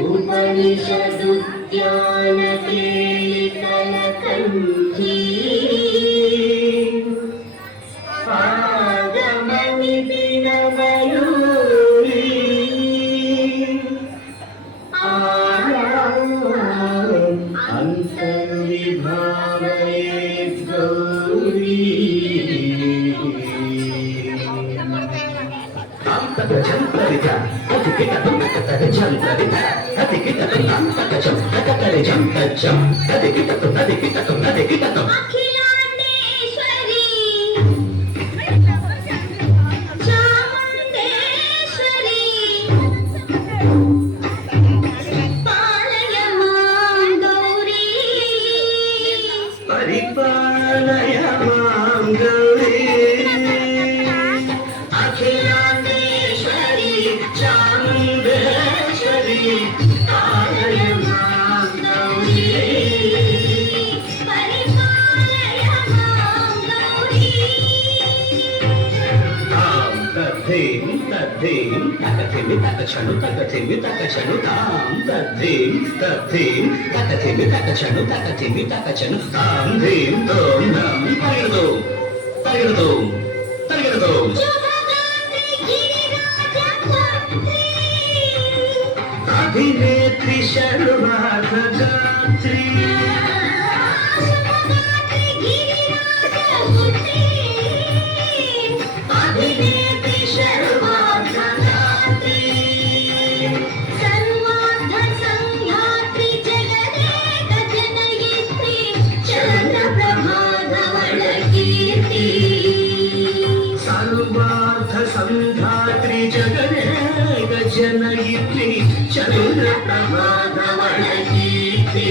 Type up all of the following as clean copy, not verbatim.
उपनिषदुद्यानकेलिकलकण्ठी आगमनिबिनमयूरी अन्तर्विभावयेत् गौरी परिपालय मां गौरी अखिलांडेश्वरी चामुंडेश्वरी पालय मां गौरी परिपालय मां गौरी तां तद्धीं तकथिमि तकचनु तकथिमि तकचनु तां तद्धीं तकथिमि तकचनु तकथिमि तकचनु तां धीं तों नं परिगणतों अभिनेत्री शर्वार्थगात्री अभिनेत्री शर्वार्थगात्री सर्वार्थ संघात्री जगदेक जनयित्री चन्द्रप्रभा धवलकीर्ति सर्वार्थ संघात्री जगदेक जनयित्री चन्द्रप्रभा धवलकीर्ति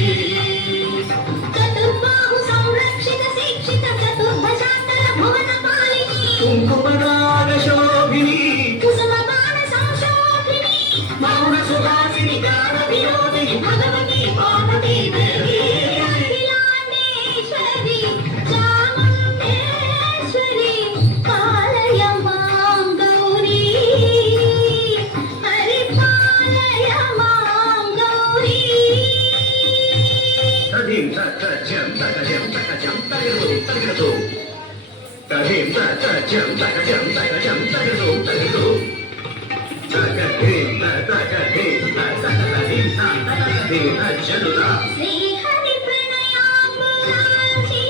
चतुर्बाहु संरक्षित शिक्षित चतुर्भुजान्तल भुवनपालिनी कुङ्कुमराग शोभिनी कुसुमबाण संशोभिनी मौन सुहासिनी गान विनोदिनी भगवती पार्वती देवी अखिलांडेश्वरी चामुण्डेश्वरी पालय मां गौरी परिपालय मां गौरी तदीं तकचं तकजं तदीं तकचं तकजं तकजं तकधीं तकधीं श्रीहरि प्रणयाम्बुरासी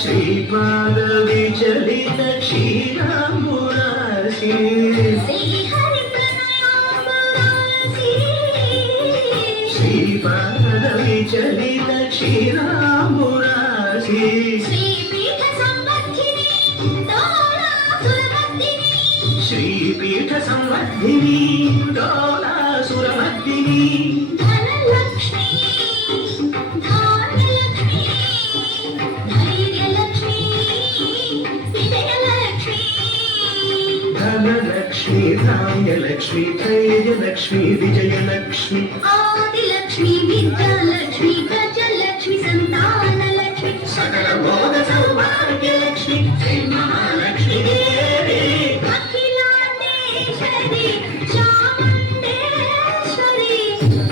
श्रीपाद विचलित क्षीराम्बुरासी श्रीहरि प्रणयाम्बुरासी श्रीपाद विचलित क्षीराम्बुरासी श्रीपीठ संवर्धिनी डोलासुरमर्दिनी श्रीपीठ संवर्धिनी डोलासुरमर्दिनी धनलक्ष्मी धान्यलक्ष्मी धैर्यलक्ष्मी विजयलक्ष्मी धनलक्ष्मी धान्यलक्ष्मी धैर्यलक्ष्मी विजयलक्ष्मी आदिलक्ष्मी विद्यालक्ष्मी गजलक्ष्मी संतानलक्ष्मी सकल भोग सौभाग्यलक्ष्मी श्री महालक्ष्मी देवी अखिलांडेश्वरी चामुण्डेश्वरी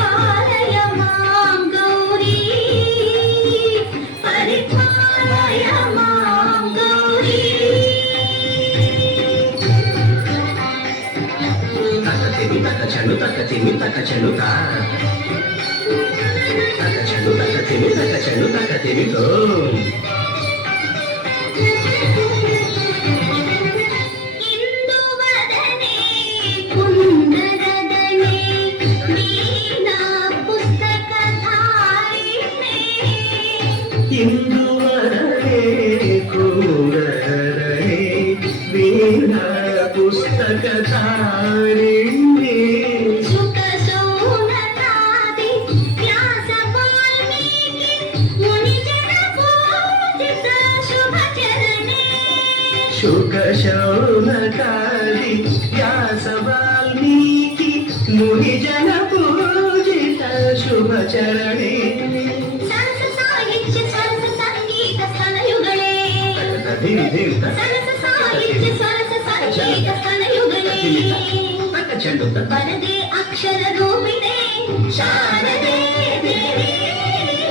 पालय मां गौरी परिपालय मां गौरी तकचनु तकथिमि तकचनु तकचनु तकथिमि तों इंदुवदने कुंदरदने वीणा पुस्तकधारिणे इंदुवदने कुंदरदने वीणा पुस्तकधारिणे सुखशौनकादि व्यास वाल्मीकि मुनिजन पूजित शुभचरणे शुकशौनकादि व्यास वाल्मीकि मुनिजन पूजित शुभचरणे सरस साहित्य सरस संगीत स्तनयुगले सरस साहित्य सरस संगीत स्तनयुगले वरदे అక్షర రూపిణే శారదే దేవి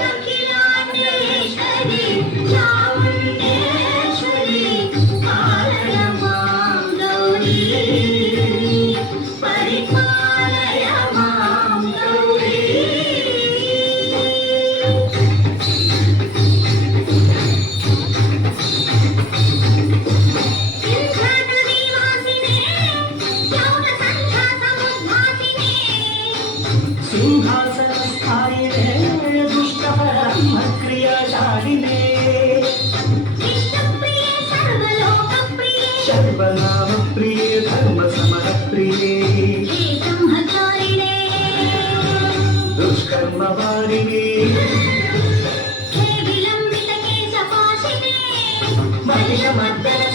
అఖిలాండేశ్వరి చాముండేశ్వరి పాలయ మాం గౌరీ పరిపాలయ మాం గౌరీ సింహాసనస్థాయినే దుష్టపరమక్రియాశాలినే సర్వనామప్రియే ధర్మ సమరప్రియే దుష్కర్మవారిణే మహిషమర్దన